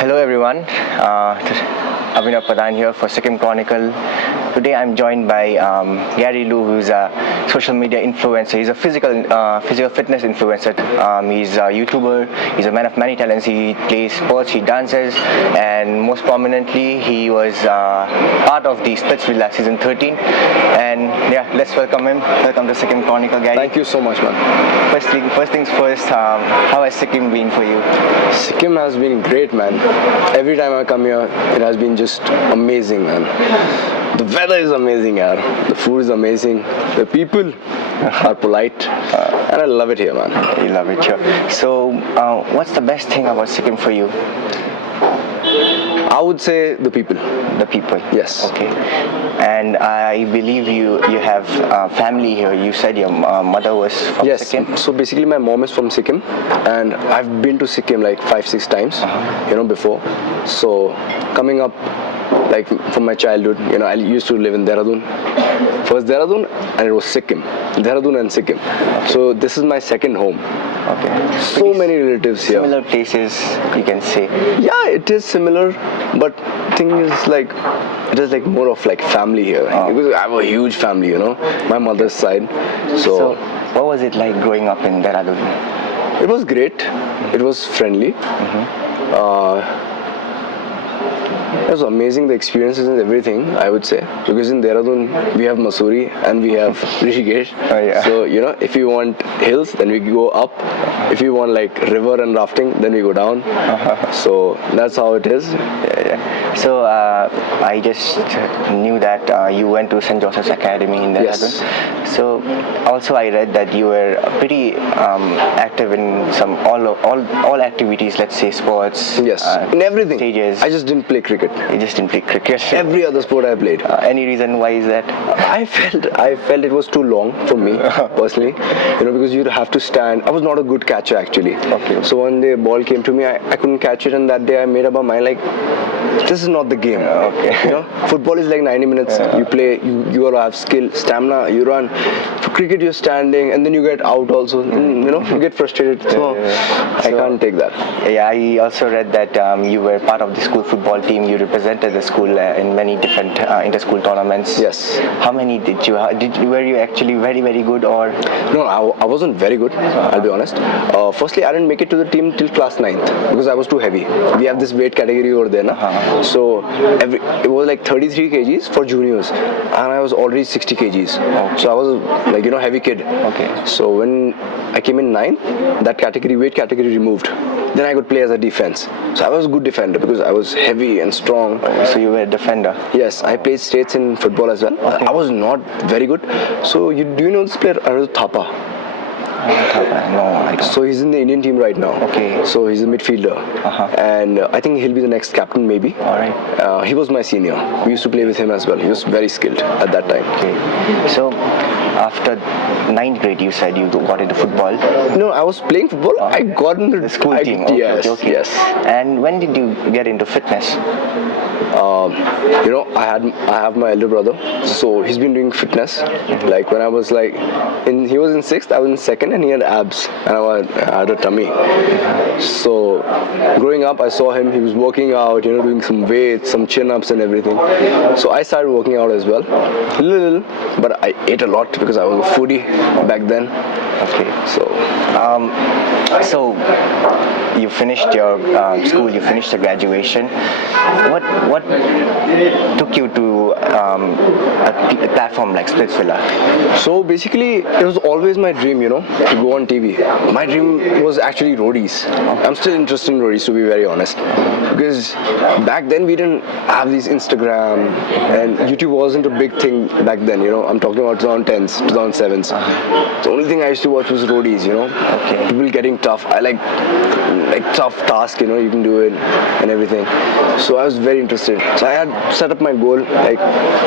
Hello everyone, Abhinav Pradhan here for Sikkim Chronicle. Today I'm joined by Gary Lou, who's a social media influencer. He's a physical fitness influencer. He's a YouTuber, he's a man of many talents. He plays sports, he dances, and most prominently he was part of the Splitsvilla season 13. And yeah, let's welcome him. Welcome to Sikkim Chronicle, Gary. Thank you so much, man. First things first, how has Sikkim been for you? Sikkim has been great, man. Every time I come here, it has been just amazing, man. The weather is amazing, yaar. The food is amazing. The people are polite, and I love it here, man. You love it here. So, what's the best thing about Sikkim for you? I would say the people. The people. Yes. Okay. And I believe you have family here. You said your mother was from Sikkim. So basically, my mom is from Sikkim, and I've been to Sikkim like 5-6 times, before. So coming up, like from my childhood, I used to live in Dehradun. First Dehradun, and it was Sikkim. Dehradun and Sikkim. Okay. So this is my second home. Okay. So many relatives here. Similar places, you can say. Yeah, it is similar, but thing is like it is like more of like family here, because I have a huge family, my mother's side. So what was it like growing up in Dehradun? it was great. It was friendly. It was amazing, the experiences and everything, I would say, because in Dehradun we have Mussoorie and we have Rishikesh. So if you want hills, then we go up. If you want like river and rafting, then we go down. So that's how it is. So I just knew that you went to St. Joseph's Academy in Dehradun. Yes. So also I read that you were pretty active in some all activities, let's say sports. Yes, in everything. Stages. I just didn't play cricket. You just didn't play cricket. Every other sport I played. Any reason why is that? I felt it was too long for me personally, because you'd have to stand. I was not a good catcher actually. Okay. So when the ball came to me, I couldn't catch it, and that day I made up my mind like, this is not the game. Okay. Football is like 90 minutes. You play. You gotta have skill, stamina. You run. For cricket, you're standing, and then you get out also. And, you get frustrated. So I can't take that. Yeah, I also read that you were part of the school football team. You represented the school in many different inter-school tournaments. Yes. How many did you? Were you actually very, very good, or? No, I wasn't very good. I'll be honest. Firstly, I didn't make it to the team till class 9th because I was too heavy. We have this weight category over there, so it was like 33 kgs for juniors, and I was already 60 kgs. So I was like heavy kid. Okay. So when I came in 9th, that weight category removed. Then I could play as a defense. So I was a good defender because I was heavy and strong. So you were a defender? Yes, I played states in football as well. Okay. I was not very good. So do you know this player, Thapa? No, I don't. So he's in the Indian team right now. Okay. So he's a midfielder. And I think he'll be the next captain maybe. Alright. He was my senior. We used to play with him as well. He was very skilled at that time. Okay. So after 9th grade, you said you got into football. No, I was playing football. I got into the school team. Okay, yes, okay. Yes. And when did you get into fitness? I have my elder brother, so he's been doing fitness. Like when I was like, he was in 6th, I was in 2nd, and he had abs, and I had a tummy. So growing up, I saw him. He was working out, doing some weights, some chin-ups, and everything. So I started working out as well, little, but I ate a lot because I was a foodie back then. Okay. So you finished your school, you finished your graduation. What took you to a platform like Splitsvilla? So basically, it was always my dream, to go on TV. My dream was actually roadies. I'm still interested in roadies, to be very honest, because back then we didn't have these Instagram, and YouTube wasn't a big thing back then. I'm talking about 2010s, 2007s. The only thing I used to watch was roadies. Okay. People getting tough. I like tough task. You can do it and everything. So I was very interested. So I had set up my goal, like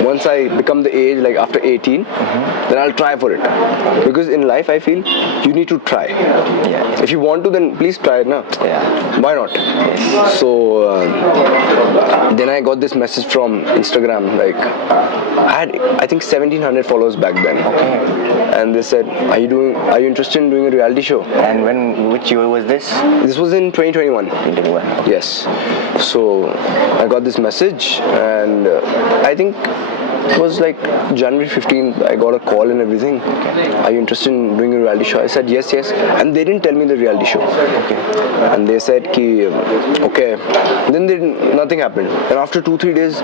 once I become the age, like after 18, then I'll try for it. Because in life, I feel you need to try. Yeah. If you want to, then please try it now. Yeah. Why not? Yes. So then I got this message from Instagram. Like I had, I think 1,700 followers back then. Okay. And they said, are you interested in doing a reality show? And which year was this? This was in 2021. 2021. Yes. So I got this message, and I think it was like January 15th. I got a call and everything. Are you interested in doing a reality show? I said yes. And they didn't tell me the reality show. Okay. And they said ki okay. Then nothing happened. And after 2-3 days,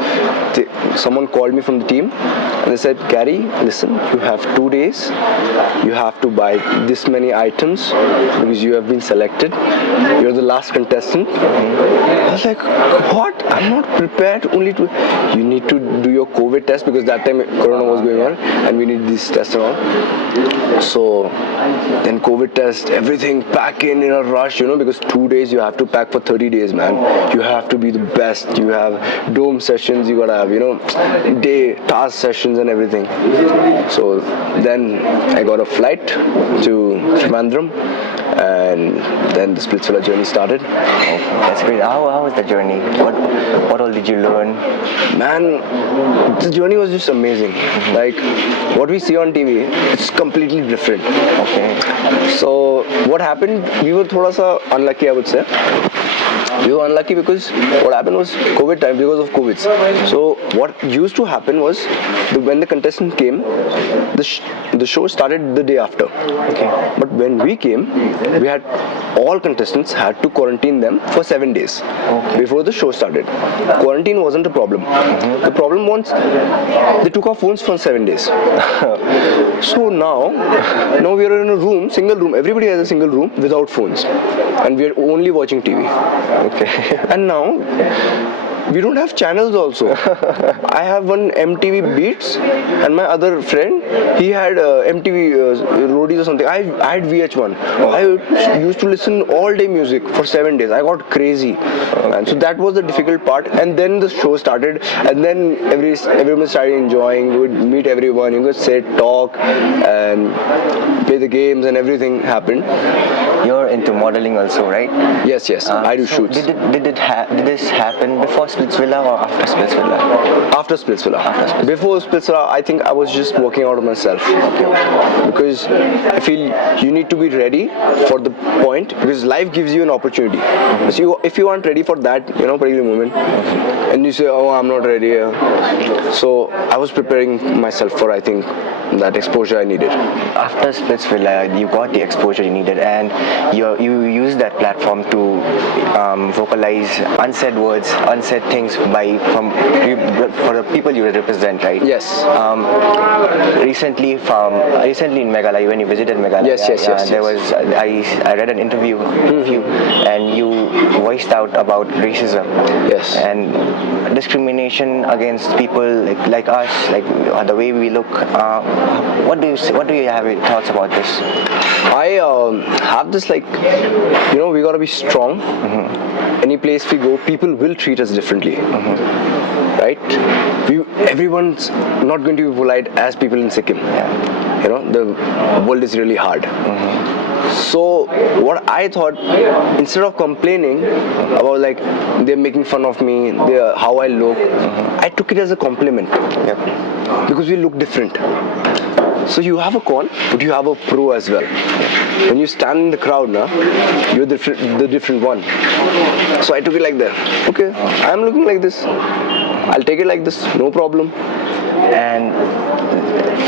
someone called me from the team and they said, Gary, listen, you have 2 days. You have to buy this many items because you have been selected. You're the last contestant. I was like, what? I'm not prepared. You need to do your COVID test because that time Corona was going on and we need this test and all. So then COVID test, everything, pack in a rush, because 2 days you have to pack for 30 days, man. You have to be the best. You have dome sessions, you gotta have, day task sessions and everything. So then I got a flight to Trivandrum, and then the Splitsvilla journey started. That's great. How was the journey? What all did you learn? Man, the journey was just amazing. Like what we see on TV, it's completely different. Okay. So what happened? We were thoda sa unlucky, I would say. We were unlucky because what happened was COVID time, because of COVID. So what used to happen was when the contestant came, the show started the day after. Okay. But when we came, we had all contestants had to quarantine them for 7 days before the show started. Quarantine wasn't a problem. The problem was they took our phones for 7 days. So now we are in a room, single room. Everybody has a single room without phones, and we are only watching TV. Okay. And now we don't have channels also. I have one MTV Beats, and my other friend, he had MTV Roadies or something. I had VH1. I used to listen all day music for 7 days. I got crazy. And so that was the difficult part. And then the show started, and then everyone started enjoying. You would meet everyone. You could sit, talk, and play the games, and everything happened. You're into modeling also, right? Yes. I do shoots. Did this happen before Splitsvilla or after Splitsvilla? After Splitsvilla. Before Splitsvilla, I think I was just working out of myself. Okay. Because I feel you need to be ready for the point, because life gives you an opportunity. So if you aren't ready for that, particular moment, and you say, oh, I'm not ready. So I was preparing myself for, I think, that exposure I needed. After Splitsvilla, you got the exposure you needed, and you used that platform to vocalize unsaid words, unsaid things for the people you represent, right? Yes. Recently in Meghalaya, when you visited Meghalaya, yes. There was I read an interview with you, and you voiced out about racism. Yes. And discrimination against people like us, like the way we look. What do you have thoughts about this? I have this we gotta be strong. Any place we go, people will treat us differently. Right? Everyone's not going to be polite as people in Sikkim. The world is really hard. So what I thought, instead of complaining about they're making fun of me, how I look, I took it as a compliment. Because we look different. So you have a con, but you have a pro as well. When you stand in the crowd now, you're the different one. So I took it like that. Okay, I'm looking like this. I'll take it like this, no problem. And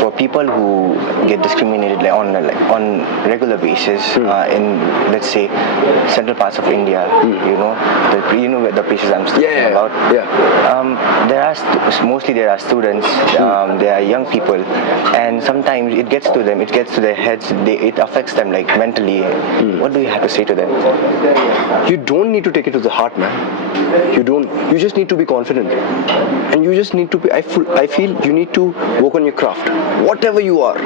for people who get discriminated on regular basis in, let's say, central parts of India, the places I'm talking about. Mostly there are students, there are young people, and sometimes it gets to them, it gets to their heads, it affects them mentally. What do you have to say to them? You don't need to take it to the heart, man. You don't. You just need to be confident, and you just need to be. I feel you need to work on your craft, whatever you are.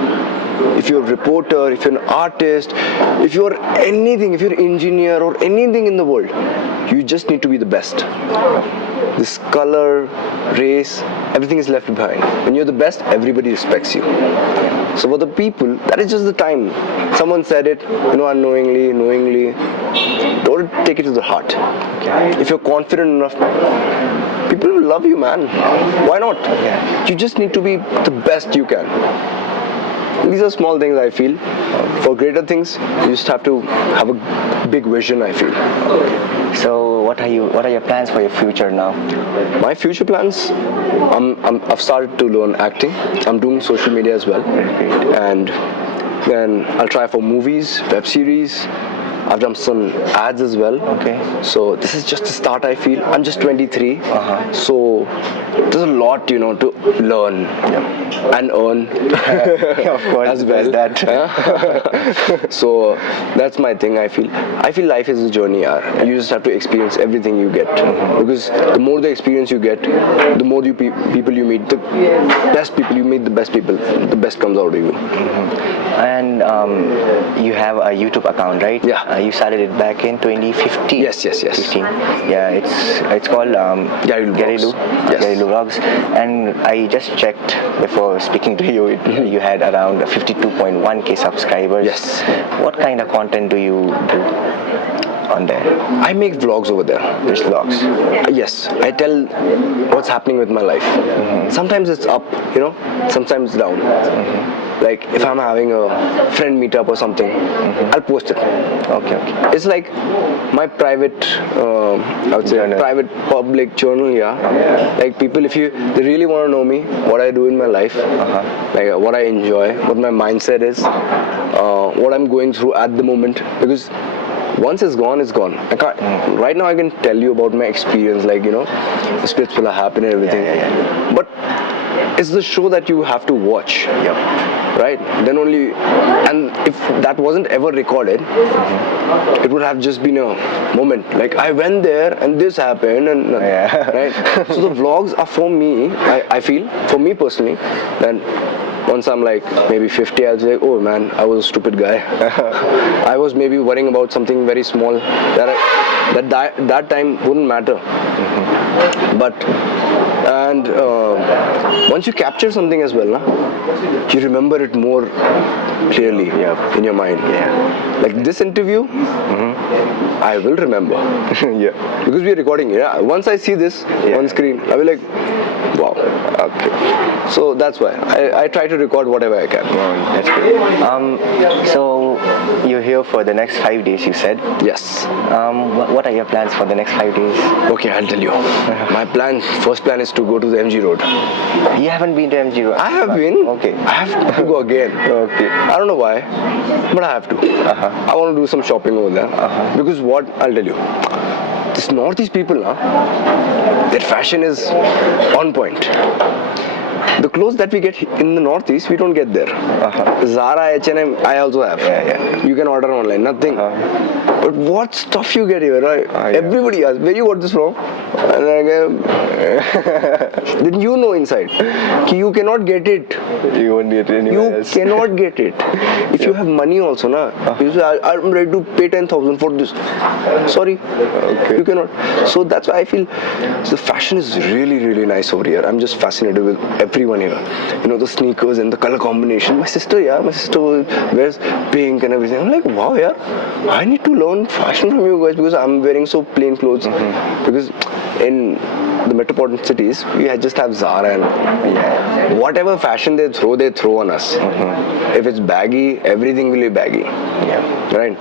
If you're a reporter, if you're an artist, if you're anything, if you're an engineer or anything in the world, you just need to be the best. This color, race, everything is left behind. When you're the best, everybody respects you. So for the people, that is just the time. Someone said it, unknowingly, knowingly. Don't take it to the heart. If you're confident enough, people will love you, man. Why not? You just need to be the best you can. These are small things, I feel. For greater things, you just have to have a big vision, I feel. So what are your plans for your future now? My future plans, I've started to learn acting. I'm doing social media as well, and then I'll try for movies, web series. I've done some ads as well. Okay. So this is just the start, I feel. I'm just 23. So there's a lot, to learn and earn. Of course, as well. That. So that's my thing, I feel. I feel life is a journey, yaar. You just have to experience everything you get. Because the more the experience you get, the more people you meet, the best people you meet, the best people, the best comes out of you. And you have a YouTube account, right? Yeah. You started it back in 2015. Yes. 15. Yeah, it's called Gary Lou. Yes. Gary Lou Vlogs. And I just checked before speaking to you. You had around 52.1k subscribers. Yes. What kind of content do you do on there? I make vlogs over there. Which vlogs? Yes, I tell what's happening with my life. Sometimes it's up, sometimes it's down. Like if I'm having a friend meetup or something, I'll post it. Okay. It's like my private, I would say, Journal. private public journal. Like people, if they really want to know me, what I do in my life, like what I enjoy, what my mindset is, what I'm going through at the moment, because once it's gone, it's gone. I can't. Right now, I can tell you about my experience, like the splits will happen and everything. But it's the show that you have to watch. Right? Then only, and if that wasn't ever recorded, it would have just been a moment. Like I went there and this happened, and right. So the vlogs are for me. I feel for me personally. Then once I'm like maybe 50, I'll say, oh man, I was a stupid guy. I was maybe worrying about something very small that time wouldn't matter. But and once you capture something as well, you remember it more clearly in your mind. Like this interview, I will remember. Because we are recording it. Once I see this on screen, I will like, wow. Okay. So that's why I try to record whatever I can. That's good. So you're here for the next 5 days, you said? Yes. What are your plans for the next 5 days? Okay, I'll tell you. My first plan is to go to the MG Road. You haven't been to MG Road? I have been. Okay. I have to go again. Okay. I don't know why, but I have to. I want to do some shopping over there. Because what, I'll tell you. This Northeast people, their fashion is on point. The clothes that we get in the Northeast, we don't get there. Zara, H&M, I also have. You can order online, nothing. But what stuff you get here, right? Everybody asks, where you got this from? And I go, then you know inside, you cannot get it. You won't get it anywhere else. You cannot get it. If you have money also, you say, I'm ready to pay 10,000 for this. Sorry, you cannot. So that's why I feel the fashion is really, really nice over here. I'm just fascinated with everyone here. The sneakers and the color combination. My sister wears pink and everything. I'm like, wow, I need to learn fashion from you guys because I'm wearing so plain clothes. Because in the metropolitan cities, we just have Zara and whatever fashion they throw on us. If it's baggy, everything will be baggy. Right?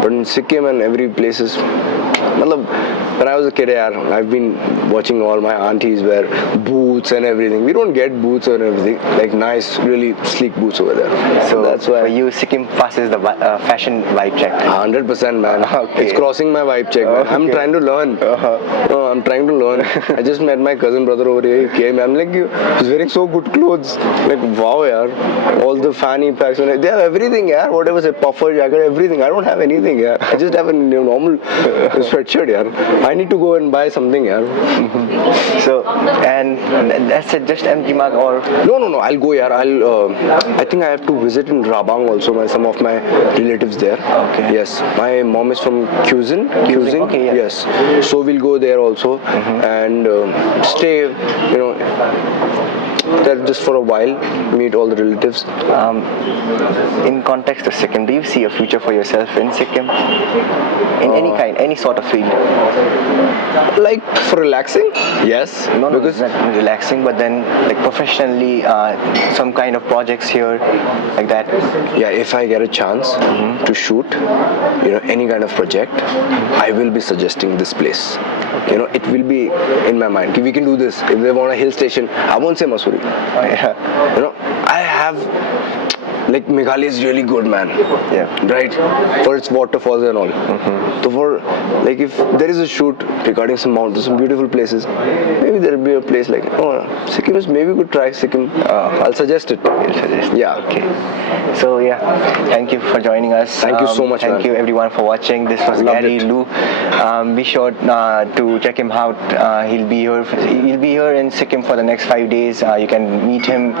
But in Sikkim and every place is, when I was a kid, I've been watching all my aunties wear boots and everything. We don't get boots or everything, like nice, really sleek boots over there. So that's why for you, Sikkim passes the fashion vibe check. 100%, man. It's crossing my vibe check, man. I'm trying to learn. No, I'm trying to learn. I just met my cousin brother over here. He came. I'm like, he's wearing so good clothes. Like, wow, all the fanny packs. They have everything, whatever, say, puffer jacket, everything. I don't have anything, I just have a normal sweatshirt, I need to go and buy something, So, and that's it, just MG Marg or? No, I'll go, I think I have to visit in Rabang also, some of my relatives there. Okay. Yes, my mom is from Cuisine. Okay, Yes. So we'll go there also and stay, there just for a while, meet all the relatives. In context of Sikkim, do you see a future for yourself in Sikkim? In any kind, any sort sort of field? Like for relaxing, yes. No, because it's not relaxing, but then like professionally, some kind of projects here, like that. yeah, if I get a chance to shoot, any kind of project, I will be suggesting this place. It will be in my mind. We can do this. If they want a hill station, I won't say Mussoorie. Oh, yeah. I have. Like Meghalaya is really good, man. Yeah. Right? For its waterfalls and all. So for like if there is a shoot regarding some mountains, some beautiful places, maybe there will be a place like Sikkim is maybe we could try Sikkim. I'll suggest it. You'll suggest. Yeah. Okay. So yeah, thank you for joining us. Thank you so much, Thank man. you everyone for watching. This was Loved Gary it. Lou. Be sure to check him out. He'll be here in Sikkim for the next 5 days. You can meet him.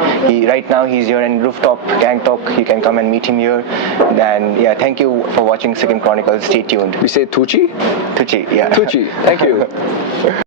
Right now he's here in Rooftop Gangtok. You can come and meet him here. And yeah, thank you for watching Sikkim Chronicle. Stay tuned. We say Tuchi? Tuchi, yeah. Tuchi. Thank you.